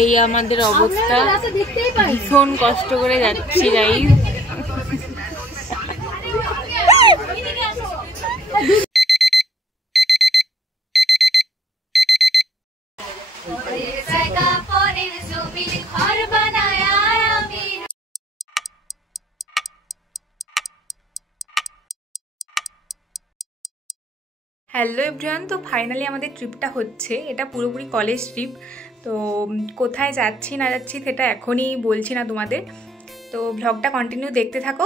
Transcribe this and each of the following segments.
এই আমাদের অবস্থা, ভীষণ কষ্ট করে যাচ্ছি গাইস। হ্যালো এভরিওয়ান, তো ফাইনালি আমাদের ট্রিপটা হচ্ছে। এটা পুরোপুরি কলেজ ট্রিপ। তো কোথায় যাচ্ছি না যাচ্ছি সেটা এখনই বলছি না তোমাদের, তো ব্লগটা কন্টিনিউ দেখতে থাকো,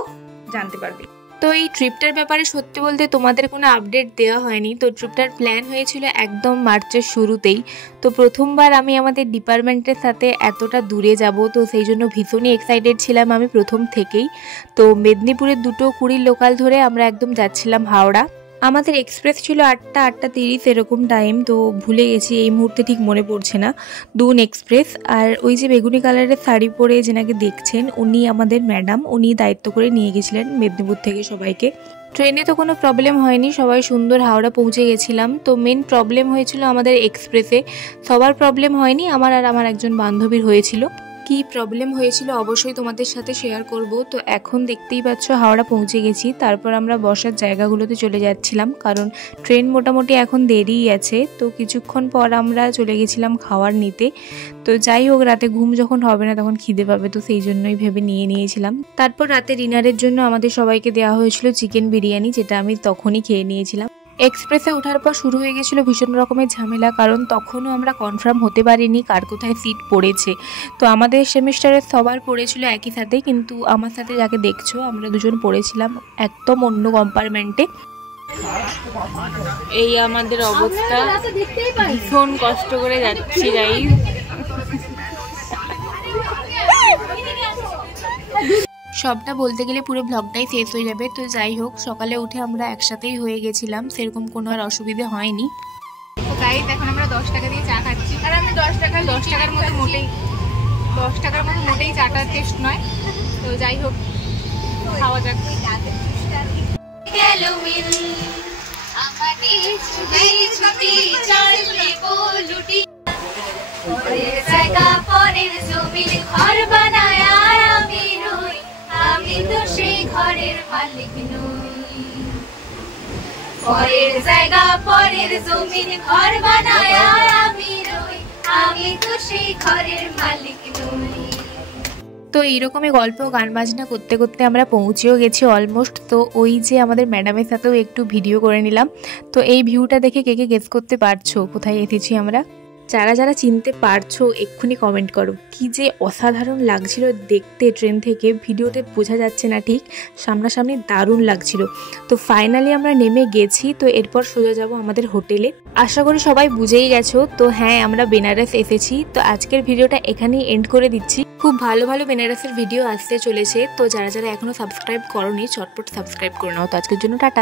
জানতে পারবে। তো এই ট্রিপটার ব্যাপারে সত্যি বলতে তোমাদের কোনো আপডেট দেওয়া হয়নি। তো ট্রিপটার প্ল্যান হয়েছিল একদম মার্চের শুরুতেই। তো প্রথমবার আমি আমাদের ডিপার্টমেন্টের সাথে এতটা দূরে যাব, তো সেই জন্য ভীষণই এক্সাইটেড ছিলাম আমি প্রথম থেকেই। তো মেদিনীপুরের 2:20 লোকাল ধরে আমরা একদম যাচ্ছিলাম হাওড়া। আমাদের এক্সপ্রেস ছিল 8টা 8:30 এরকম টাইম, তো ভুলে গেছি এই মুহূর্তে, ঠিক মনে পড়ছে না। দুন এক্সপ্রেস। আর ওই যে বেগুনি কালারের শাড়ি পরে যেনাকে দেখছেন, উনি আমাদের ম্যাডাম। উনি দায়িত্ব করে নিয়ে গেছিলেন মেদিনীপুর থেকে সবাইকে। ট্রেনে তো কোনো প্রবলেম হয়নি, সবাই সুন্দর হাওড়া পৌঁছে গেছিলাম। তো মেন প্রবলেম হয়েছিল আমাদের এক্সপ্রেসে। সবার প্রবলেম হয়নি, আমার আর আমার একজন বান্ধবীর হয়েছিল। কি প্রবলেম হয়েছিল অবশ্যই তোমাদের সাথে শেয়ার করব। তো এখন দেখতেই পাচ্ছ হাওড়া পৌঁছে গেছি। তারপর আমরা বসার জায়গাগুলোতে চলে যাচ্ছিলাম, কারণ ট্রেন মোটামুটি এখন দেরিই আছে। তো কিছুক্ষণ পর আমরা চলে গেছিলাম খাওয়ার নিতে। তো যাই হোক, রাতে ঘুম যখন হবে না তখন খিদে পাবে, তো সেই জন্যই ভেবে নিয়েছিলাম। তারপর রাতে ডিনারের জন্য আমাদের সবাইকে দেওয়া হয়েছিল চিকেন বিরিয়ানি, যেটা আমি তখনই খেয়ে নিয়েছিলাম। এক্সপ্রেসে ওঠার পর শুরু হয়ে গেছিলো ভীষণ রকমের ঝামেলা, কারণ তখনও আমরা কনফার্ম হতে পারিনি কার কোথায় সিট পড়েছে। তো আমাদের সেমিস্টারের সবার পড়েছিল একই সাথে, কিন্তু আমার সাথে যাকে দেখছো আমরা দুজন পড়েছিলাম একদম অন্য কম্পার্টমেন্টে। এই আমাদের অবস্থা, ভীষণ কষ্ট করে যাচ্ছি গাইস। সবটা বলতে গেলে পুরো ব্লগটাই শেষ হয়ে যাবে। তো যাই হোক, সকালে উঠে আমরা একসাথেই হয়ে গেছিলাম, সেরকম কোনো আর অসুবিধে হয়নি। তো গাইস, এখন আমরা 10 টাকা দিয়ে চা খাচ্ছি। আর আমি 10 টাকার মতো মোটেই চাটার টেস্ট নয়। তো যাই হোক, খাওয়া যাক। ঘরের মালিক নই, পরের জায়গা পরের জমিন ঘর বানায় আমি রই, আমি তো সেই ঘরের মালিক নই। তো এইরকমই গল্প গান বাজনা করতে করতে আমরা পৌঁছেও গেছি অলমোস্ট। তো ওই যে আমাদের ম্যাডামের সাথেও একটু ভিডিও করে নিলাম। তো এই ভিউটা দেখে কে কে গেস করতে পারছো কোথায় এসেছি আমরা? যারা যারা চিনতে পারছো এক্ষুনি কমেন্ট করো। কি যে অসাধারণ লাগছিল দেখতে ট্রেন থেকে, ভিডিওতে বোঝা যাচ্ছে না ঠিক, সামনাসামনি দারুণ লাগছিল। তো ফাইনালি আমরা নেমে গেছি। তো এরপর সোজা যাব আমাদের হোটেলে। আশা করি সবাই বুঝেই গেছো। তো হ্যাঁ, আমরা বেনারস এসেছি। তো আজকের ভিডিওটা এখানেই এন্ড করে দিচ্ছি। খুব ভালো ভালো বেনারসের ভিডিও আসতে চলেছে। তো যারা যারা এখনো সাবস্ক্রাইব করোনি চটপট সাবস্ক্রাইব করে নাও। তো আজকের জন্য টাটা।